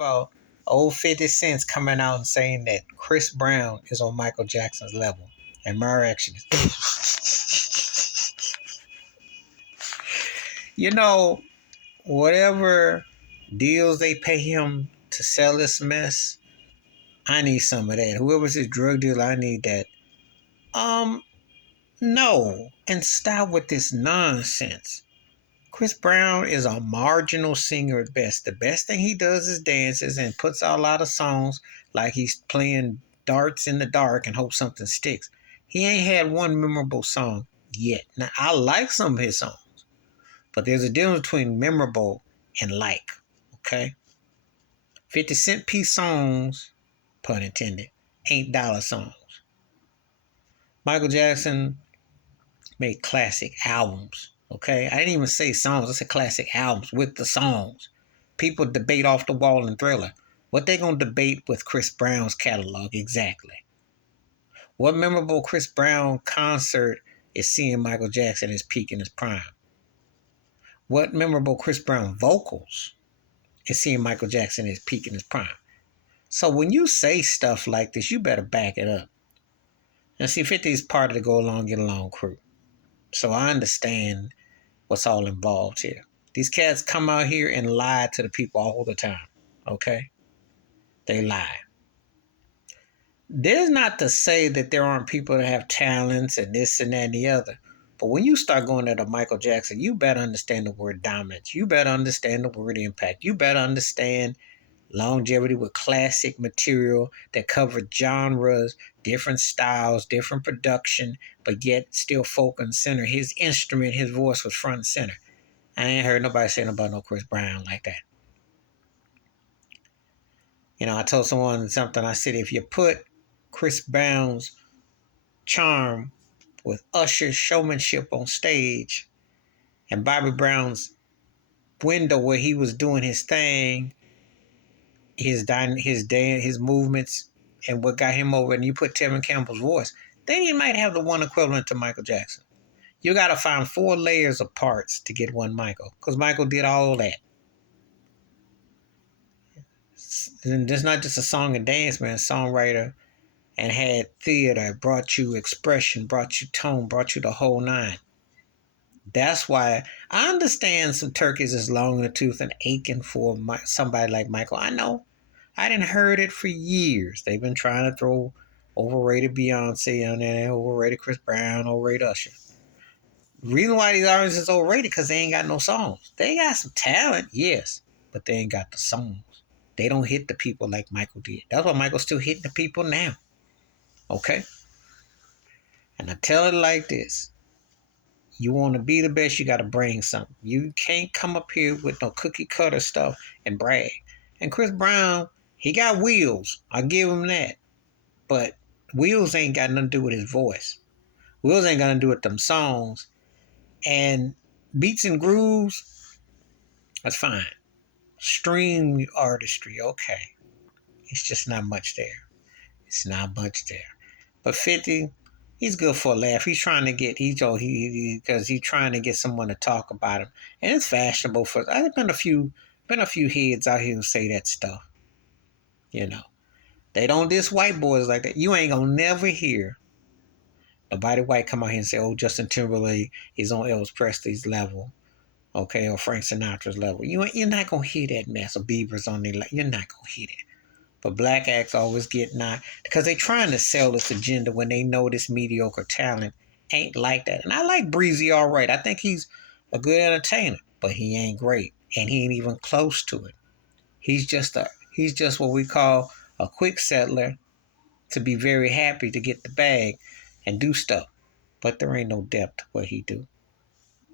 about old 50 Cents coming out and saying that Chris Brown is on Michael Jackson's level. And my reaction is, you know, whatever deals they pay him to sell this mess, I need some of that. Whoever's his drug dealer, I need that. No. And stop with this nonsense. Chris Brown is a marginal singer at best. The best thing he does is dances and puts out a lot of songs like he's playing darts in the dark and hope something sticks. He ain't had one memorable song yet. Now, I like some of his songs, but there's a difference between memorable and like, okay? 50 cent piece songs, pun intended, ain't dollar songs. Michael Jackson made classic albums. Okay, I didn't even say songs. I said classic albums with the songs. People debate off the wall in Thriller. What they gonna debate with Chris Brown's catalog exactly? What memorable Chris Brown concert is seeing Michael Jackson at his peak in his prime? What memorable Chris Brown vocals is seeing Michael Jackson at his peak in his prime? So when you say stuff like this, you better back it up. And see, 50 is part of the Go Along, Get Along crew. So I understand what's all involved here. These cats come out here and lie to the people all the time, okay? They lie. There's not to say that there aren't people that have talents and this and that and the other. But when you start going to Michael Jackson, you better understand the word dominance. You better understand the word impact. You better understand longevity with classic material that covered genres, different styles, different production, but yet still folk and center. His instrument, his voice was front and center. I ain't heard nobody saying about no Chris Brown like that. You know, I told someone something. I said, if you put Chris Brown's charm with Usher's showmanship on stage and Bobby Brown's window where he was doing his thing, his movements, and what got him over, and you put Tevin Campbell's voice, then you might have the one equivalent to Michael Jackson. You got to find 4 layers of parts to get one Michael, because Michael did all that. And there's not just a song and dance man, songwriter, and had theater, brought you expression, brought you tone, brought you the whole 9. That's why I understand some turkeys is long in the tooth and aching for somebody like Michael. I know. I didn't heard it for years. They've been trying to throw overrated Beyonce on there, overrated Chris Brown, overrated Usher. The reason why these artists is overrated because they ain't got no songs. They got some talent, yes, but they ain't got the songs. They don't hit the people like Michael did. That's why Michael's still hitting the people now. Okay? And I tell it like this. You want to be the best, you got to bring something. You can't come up here with no cookie cutter stuff and brag. And Chris Brown, he got wheels. I'll give him that. But wheels ain't got nothing to do with his voice. Wheels ain't got nothing to do with them songs. And beats and grooves, that's fine. String artistry, okay. It's just not much there. It's not much there. But 50, he's good for a laugh. He's trying to get, because he's trying to get someone to talk about him. And it's fashionable for, I've been a few heads out here who say that stuff. You know. They don't diss white boys like that. You ain't gonna never hear nobody white come out here and say, oh, Justin Timberlake is on Elvis Presley's level, okay, or Frank Sinatra's level. You're not gonna hear that mess. Or Bieber's on their level. You're not gonna hear it. But black acts always get knocked because they're trying to sell this agenda when they know this mediocre talent ain't like that. And I like Breezy all right. I think he's a good entertainer, but he ain't great. And he ain't even close to it. He's just what we call a quick settler to be very happy to get the bag and do stuff. But there ain't no depth to what he do.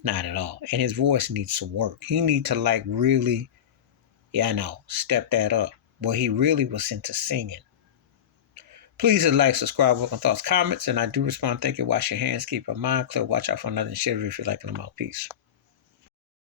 Not at all. And his voice needs some work. He need to really, step that up. Where he really was into singing. Please hit like, subscribe, welcome thoughts, comments, and I do respond. Thank you. Wash your hands, keep your mind clear. Watch out for another shit if you like them out. Peace.